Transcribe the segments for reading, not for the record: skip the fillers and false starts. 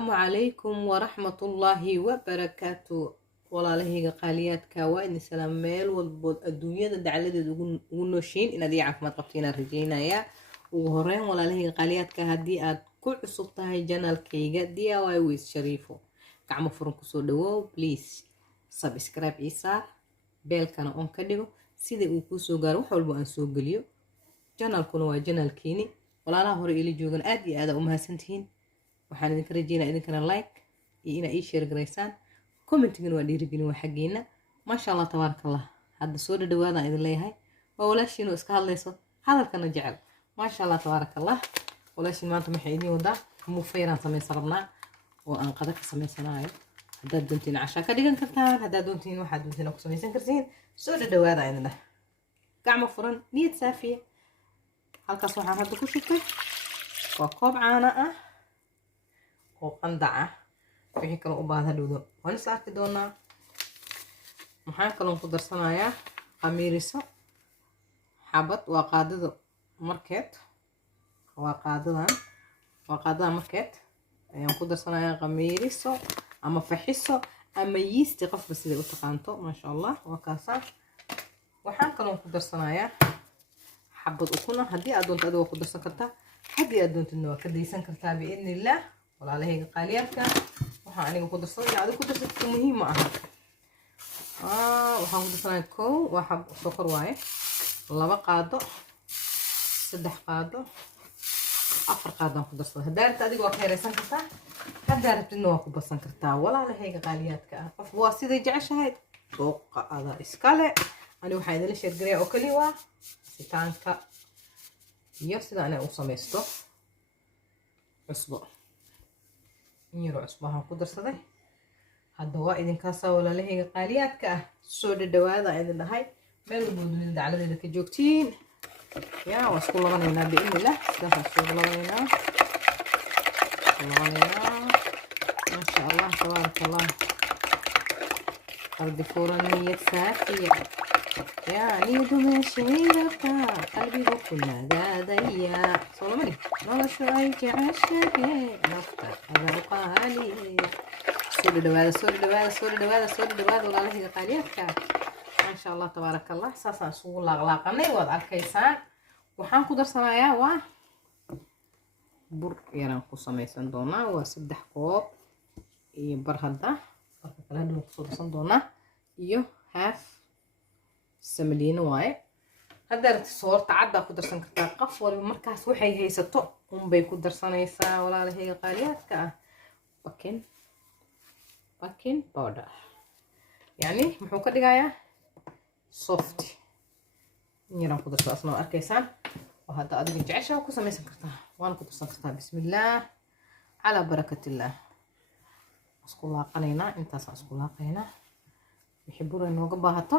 السلام عليكم ورحمة الله وبركاته. walaalahayga qaaliyaadka waa idin salaam meel walbood adduunyada dacaladeeda ugu nooshiin inaad ii caafimaad qabtiin aan rajaynayaa. ugu horeyn walaalahayga qaaliyaadka haddii aad ku cusub tahay janalkayga DIY with Shariifo gacmo furan kusoo dhawow, please subscribe ii saar, beelkana on ka dhigo sida uu kuu soo gaaro wax walbo aan soo geliyo. janalkuna waa janalkiini. walaalaha hore ila joogan aad iyo aad u mahadsantihiin. waxaan idinka rajaynayaa idinkana like iyo inaad ii share garaysaan. commentingana waa dhiirigelin waa xaggeena. maasha allah tabaarakallah. hadda soo dhawaadaan idin leeyahay. waa walaashiinoo iska hadlayso hadalkana jecel. maasha allah tabaarakallah. walaashiin maanta maxay idin wadaa mufeyraan samaysan rabnaa oo aan qada ka samaysanayo. haddaad doontiin cashaa ka dhigan kartaan, haddaad doontiin waxaad doontiin ku samaysan kartiin. soo dhawaadaan idin dhah gacmo furan, niyad saafiya. halkaas waxaan hadda ku shubtay waa koob caano ah oo qandac ah. wixii kale u baahda dhowdo waan isla arki doonaa. maxaan kaloon ku darsanayaa qamiiriso xabad. waa qaadada markeed, waa qaadadan markeed ayaan ku darsanayaa qamiiriso ama faxiso ama yeast qofba siday u taqaanto. maasha allah waa kaasaa. waxaan kaloon ku darsanayaa xabad ukuna. haddii aad doonto adiga ku darsan kartaa, haddii aad doontidna waa ka daysan kartaa biidnillaah. walaalahayga qaaliyaadka waxaan aniga ku darsaday adiga ku darsatay muhiim ma aha. waxaan ku darsanayaa kow waa xab sokor waaye, 2 qaado, 3 qaado, 4 qaadaan ku darsaday. haddaa rabta adiga waa ka yaraysan kartaa, haddaa rabtidna waa ku badsan kartaa. walaalahayga qaaliyaadka ah qof waa siday jeceshahay dooqa ada iskale. ani waxaan idinla sheergarayaa oo kaliya waa sitaanka iyo sida anay u samaysto. cusbo yaro cusbahan ku darsaday. hadda waa idinkaasaa walaalahayga qaaliyaadka ah. soo dhawaada idin dhahay meel walbo dunida dacaladeeda ka joogtiin. yaa waa isku labanaynaa biidnillaah. sidaasaan isku labanaynaa. maasha allah tabaarakallah. qalbi furan, niyad saafiya. yaa niyadu meeshay rabtaa qalbigu ku nagaadaya. soo lamani noloshu ay jeceshahay nafta ada u qaaliya. soo dhawaada walaalahayga qaaliyaadka. maasha allah tabaarakallah. saasaan isugu laaqlaaqanay waad arkaysaan. waxaan ku darsanayaa waa bur yaraan ku samaysan doonaa. waa 3 koob iyo bar. hadda barka kale hadda kusoo darsan doonaa iyo half samaliina waaye. haddaa rabti soorta caddaa ku darsan kartaa. qof walba markaas waxay haysato unbay ku darsanaysaa walaalahayga qaaliyaadka ah. baking powder yani muxuu ka dhigayaa soft. yaraan ku darso asna waa arkaysaan. oo hadda adiga jecesha ku samaysan kartaa waana ku darsan kartaa. bismillaah calaa barakatillah. isku laaqanaynaa. intaasaan isku laaqaynaa. wixii buray nooga baahato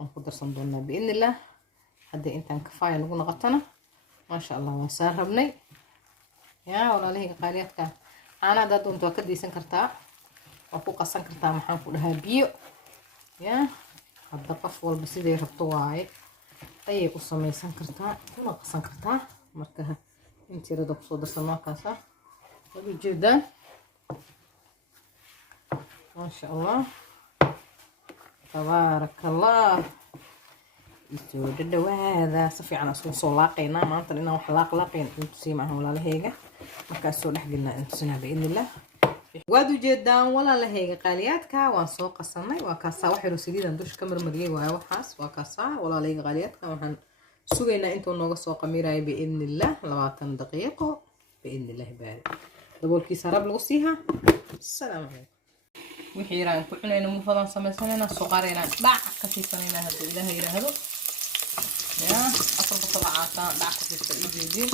waan ku darsan doonaa biidnillaah. haddii intaan kafaaya nagu noqotona maasha allah waan saa rabnay. yaa walaalahayga qaaliyaadka caana haddaad doonto waa ka daysan kartaa, waa ku qasan kartaa. maxaan ku dhahaa biyo. yaa hadda qof walba siday rabto waaye ayay u samaysan kartaa kuna qasan kartaa. marka intiirada kusoo darsan markaasa waad u jeedaan. maasha allah tabaarakallah. soo dhawaada. si fiican isku soo laaqaynaa. maanta inaan wax laaqlaaqayn intusii maahan walaalahayga. markaas soo dhexgelnaa intusinaa biidnillaah. waad u jeedaan walaalahayga qaaliyaadka. waan soo qasanay. waa kaasaa wax yaro saliidan dusha ka marmariyay waaye waxaas. waa kaasaa walaalahayga qaaliyaadka. waxaan sugaynaa intuu nooga soo qamiirayo biidnillaah 20 daqiiqo biidnillaah baari. daboolkiisa rab lagu siihaa. assalaamu calaykum. wixii yaraan ku cunayna muufadaan samaysanayna suqaarayna dhac ka siisanayna hadduu ilaahay yiraahdo. yaa 4 basal caataan dhac ka siista ii jeedin.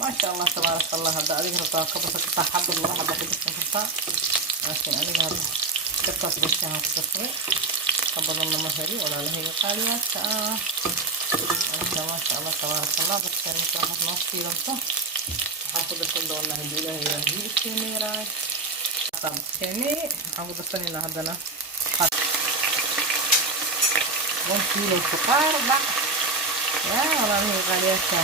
maasha allah tabaarakallah. hadda adiga rabtaa ka basan kartaa xabad laba xabad ku darsan kartaa. laakiin aniga hadda dabkaas bashaan ku darsaday ka badanna ma heli walaalahayga qaaliyaadka ah. maasha allah tabaarakallah. dadkan marka waxaad noo fiilanto waxaan ku darsan doonaa hadduu ilaahay yiraahdo hilibkeena yaraaye. waxaan ku darsanaynaa haddana 1 kiilo suqaar dhac. yaa walaalahayga qaaliyaadka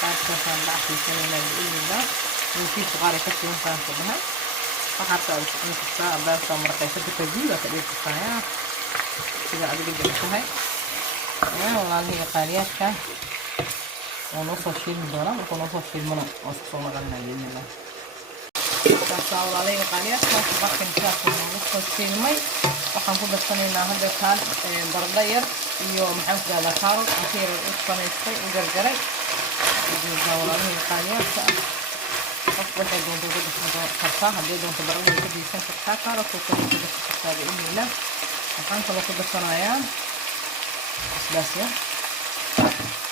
qaarkaasaan dhac siisanayna biidnillaah. وفي صغار يكتبون كان كلها وحتى انت الساعة بس مرقيتك تجيبها تقدر تساعدها كذا أدق الجبهة يا والله هي قاليات كان ونوصل شيء من دولة ونوصل شيء من وصلنا قلنا بإذن الله كاساول عليه قاليات كاس باكن كاس ونوصل شيء المي waxaan ku darsanaynaa hadda taan baradho yar iyo maxaan ku dhahdaa kaarot intii u samaystay u jarjaray walaalihii qaaliyaadka qof waxay doonto ku darsan kartaa haddii doonto baradhada ka diisan kartaa kaarotku kale ku darsan kartaa biidnillah waxaan kaloo ku darsanayaa basbaas yar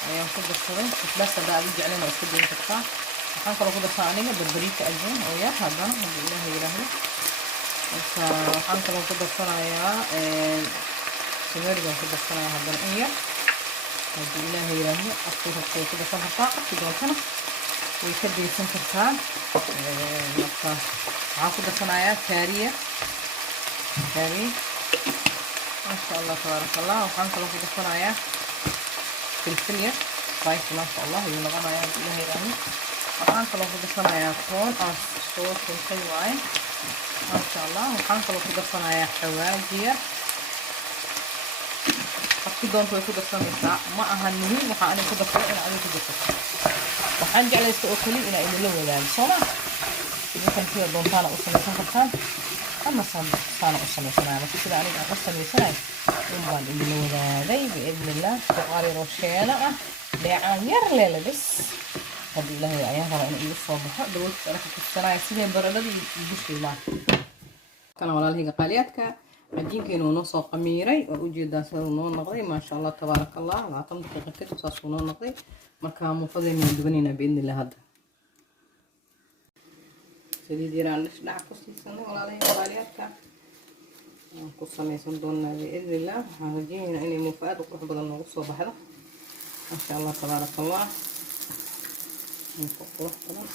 ayaan ku darsaday basbaas haddaa aad u jecleen oo iska dayn kartaa waxaan kaloo ku darsan aniga barbariika ajuun oo yar haddana haddii ilaahay yidhaahdo waxaan kaloo ku darsanayaa samari baan ku darsanayaa haddana in yar haddii ilaahay yidhaahdo afkii rabtay ku darsan kartaa afkii doontana way ka daysan kartaa marka waxaan ku darsanayaa kaariya maasha allah tabaaraka allah waxaan kaloo ku darsanayaa filfil yar spice maasha allah ayuu noqonayaa haddii ilaahay yidhaahdo waxaan kaloo ku darsanayaa toon aan soo shiiltay waaye ما شاء الله وحان كلو كدرسنايا حواجية قفكي دونتو كدرسنايا ما أها المهم وحان أنا كدرسنايا إنا أنا كدرسنايا وحان جعل يستوكلي إنا إنو لو ودان صونا إذا كان فيها دونتانا أصنعي كان أما صانا أصنعي سنايا بس كده أنا أصنعي سنايا ومبان إنو لو وداني بإذن الله تقاري روشينا لعان يرلي بس هذه الله أيها رأينا إيه الصباح دولت أنا كنت السنة سيدي بردي يبوش الله كان ولا هي قالياتك عجين كانوا نص قميري وأوجد داسون نقضي ما شاء الله تبارك الله وعطم دقيقة كده صاصون نقضي مكان مفضل من دبنينا بإذن الله هذا سيدي ديران ليش دع قصي سنة ولا هي قالياتك قصة يصندونا بإذن الله عجين إني مفاد وقرب بدل نقص صباح هذا ما شاء الله تبارك الله نفقه خلاص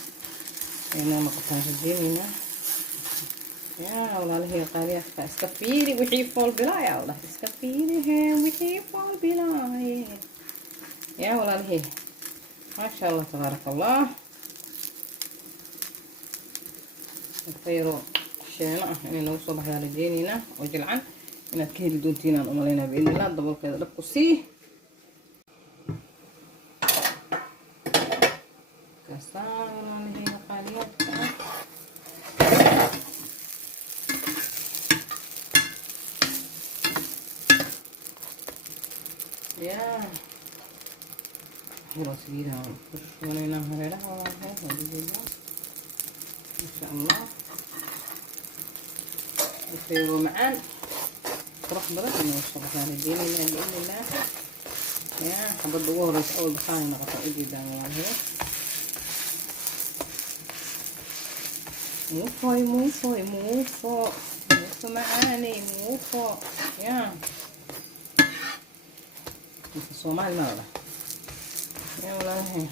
هنا مقطع الجبنة يا والله هي قالية اسكفيلي وحي فول بلا يا والله اسكفيلي هي وحي فول بلا يا والله هي ما شاء الله تبارك الله نطيروا شينا يعني نوصل على رجينينا وجلعن إن كيل دونتينا نملينا بإذن الله دبل كذا دبقسيه كسرنا هي قاليات يا خلاص كده ونينا هلا والله ما شاء الله يصيروا معان تروح بدل انه الصبح يعني دينا بإذن الله يا حبة دوار أول بخانة نقطع إيدي دام والله موفو معاني موفو يا في الصومال ما ولا يا والله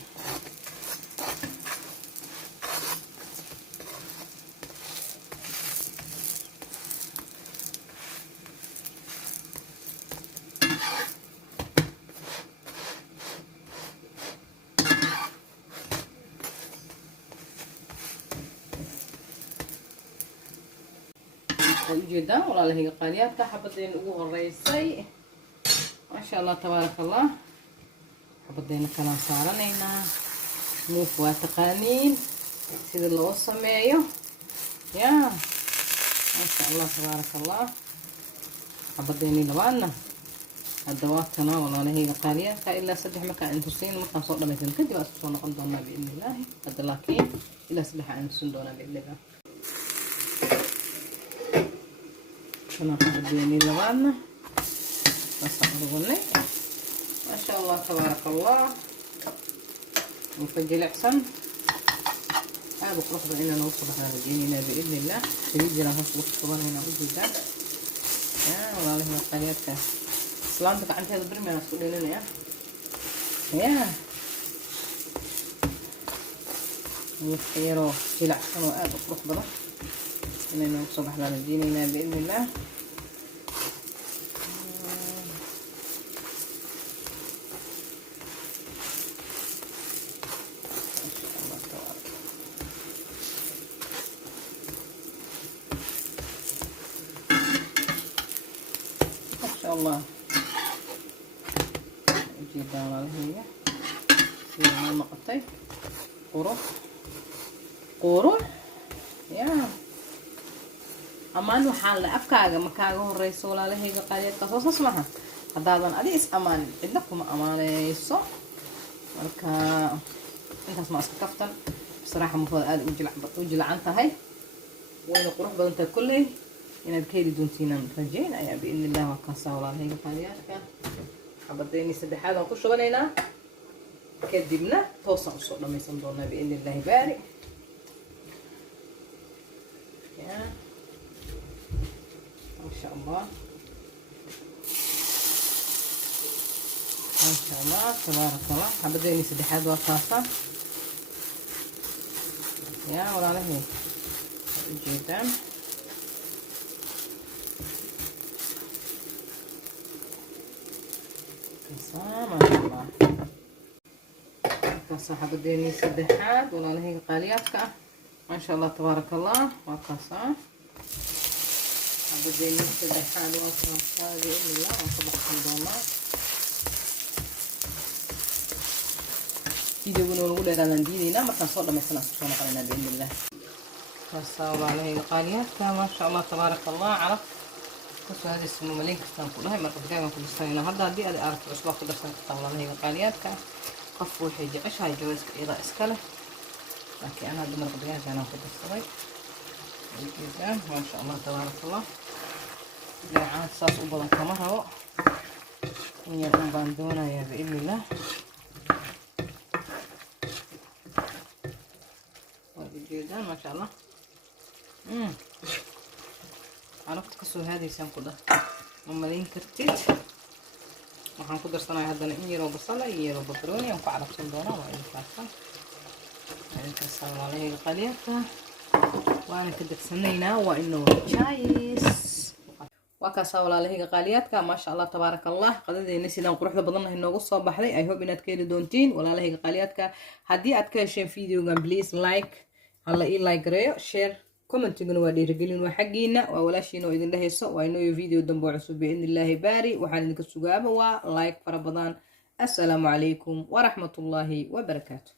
جدا والله هي قاليات حبتين ugu horeysay ما شاء الله تبارك الله حبتين كلام سارنينا موف واتقانين sida loo sameeyo يا ما شاء الله تبارك الله حبتين لبعضنا الدواتنا والله هي قاليات إلا صدح مكان انتسين مكان صوت لما تنكدي بس صونا قدامنا بإذن الله هذا لكن إلا صدح انتسين دونا بإذن الله كنا حبيني لبعضنا بس أخذوني ما شاء الله تبارك الله نفجل أحسن هذا قرص بإننا نوصل على جينينا بإذن الله تريد لها نصبح طبعا هنا وجودا يا والله هي قريتك سلامتك عن هذا برمي أنا أقول لنا يا يخيروا في الأحسن وهذا قرص بلا إننا نصبح على جينينا بإذن الله شاء الله نجيب على هي في نقطتين قروح يا أمان وحال أفكار مكان الرئيس ولا له هي قاعدة قصص اسمها هذا أدي اس أمان إنكم أمان يسوع marka intaas ma iska kaftan بصراحة مفروض aad ujilcan tahay wayna qurux badan tahay kulley inaad ka heli doontiin rajaynaya biidni illah waa kaasa walaalahayga qaaliyaadka xabadayni saddexaad aan ku shubanaynaa kadibna toosaan usoo dhamaysan doonaa biidni illahi baari ya masha allah ما شاء الله تبارك الله حبديني سدحات وكاسة يا ولا هي جدا كاسة ما شاء الله كاسة حبديني سدحات ولا هي قالياتك ما شاء الله تبارك الله وكاسة حبديني سدحات وكاسة بإذن الله وصبح الضوء فيديو نقول لنا ندينا ما كان صار مثلا سبحان الله بإذن الله فصار عليه القاليات ما شاء الله تبارك الله عرف كل هذه السمو ملين كستان كلها مرة دائما كل سنة هذا دي أعرف أسبوع كل سنة طبعا هي القاليات قفوا حاجة إيش هاي جواز إذا إسكاله لكن أنا دمر قديان أنا كنت الصغير ما شاء الله تبارك الله جاعان صاص أبدا كمرة هي باندونا يا بإذن الله جدا ما شاء الله عرفت كسو هذه سانكودا ممالين كرتيت waxaan ku darsanay hadana in yaro basal iyo barbarooni aan ku carabsan doonaa waa in kaasa inta sawalahay qaliyada waana ka degsanayna waa inoo jaayis waa ka sawalahay qaliyadka ma sha Allah tabaaraka Allah qadadeena sidaan quruxda badan inoogu soo baxday I hope inaad ka heli doontiin walaalahay qaliyadka hadii aad ka hesheen videogan please like هلا إيه لايك رأيه شير كومنت تقولوا وادي رجلين وحقينا ولا شيء نو إذا ده يسوى وإنه فيديو دم بعصب بإذن الله باري وحالك السجابة ولايك فربضان السلام عليكم ورحمة الله وبركاته.